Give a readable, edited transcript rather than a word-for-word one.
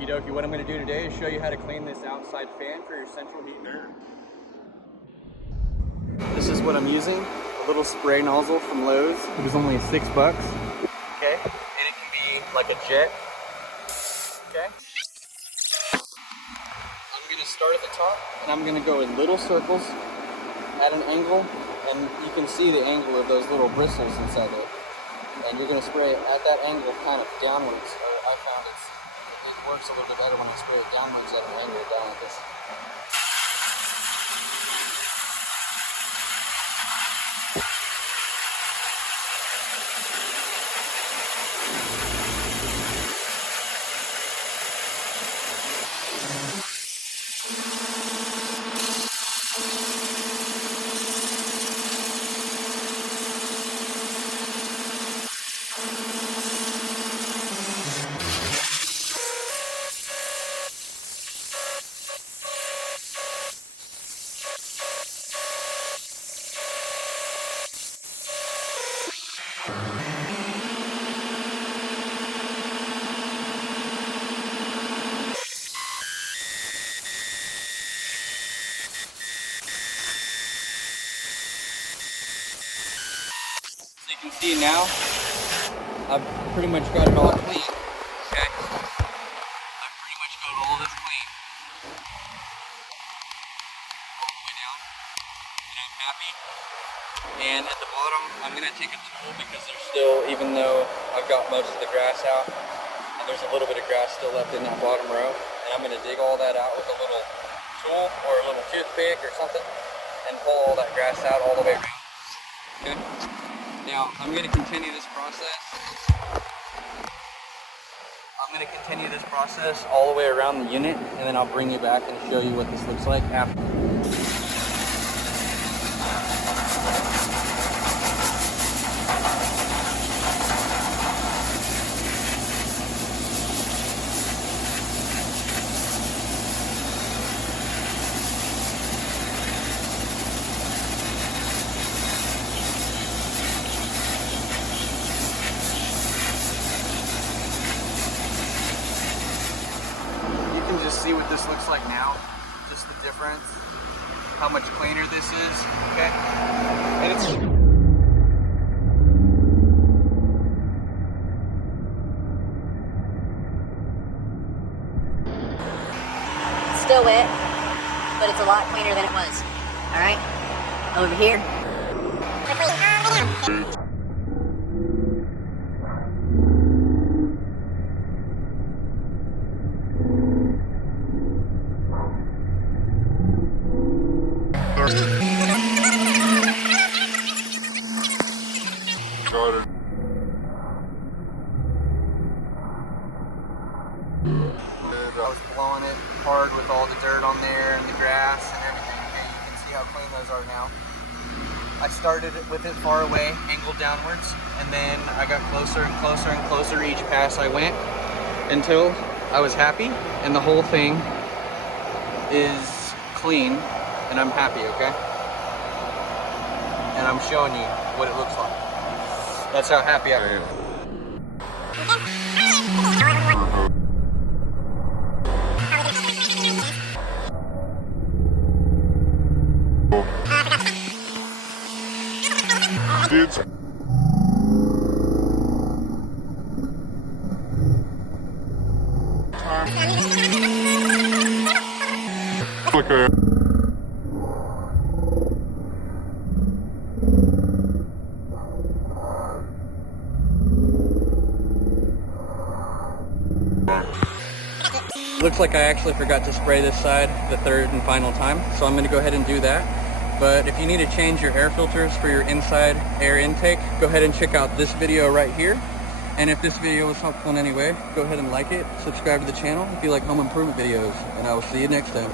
Okie dokie, what I'm going to do today is show you how to clean this outside fan for your central heat and air. This is what I'm using, a little spray nozzle from Lowe's. It was only $6. Okay, and it can be like a jet. Okay. I'm going to start at the top and I'm going to go in little circles at an angle, and you can see the angle of those little bristles inside it. And you're going to spray it at that angle, kind of downwards. I found it works a little bit better when I spray it downwards at an angle down like this. You can see now, I've pretty much got it all clean, okay? I've pretty much got all this clean. All the way down, and I'm happy. And at the bottom, I'm going to take a tool because there's still, even though I've got most of the grass out, and there's a little bit of grass still left in that bottom row, and I'm going to dig all that out with a little tool or a little toothpick or something, and pull all that grass out all the way around, okay? Now, I'm going to continue this process. All the way around the unit, and then I'll bring you back and show you what this looks like after. Just see what this looks like now, just the difference, how much cleaner this is, okay? And it's still wet, but it's a lot cleaner than it was. All right, over here. Got it. I was blowing it hard with all the dirt on there and the grass and everything. Okay, you can see how clean those are now. I started with it far away, angled downwards, and then I got closer and closer and closer each pass I went until I was happy, and the whole thing is clean, and I'm happy, okay? And I'm showing you what it looks like. That's how happy I am. It's okay. Looks like I actually forgot to spray this side the third and final time, so I'm going to go ahead and do that. But if you need to change your air filters for your inside air intake, go ahead and check out this video right here. And if this video was helpful in any way, go ahead and like it, subscribe to the channel if you like home improvement videos, and I will see you next time.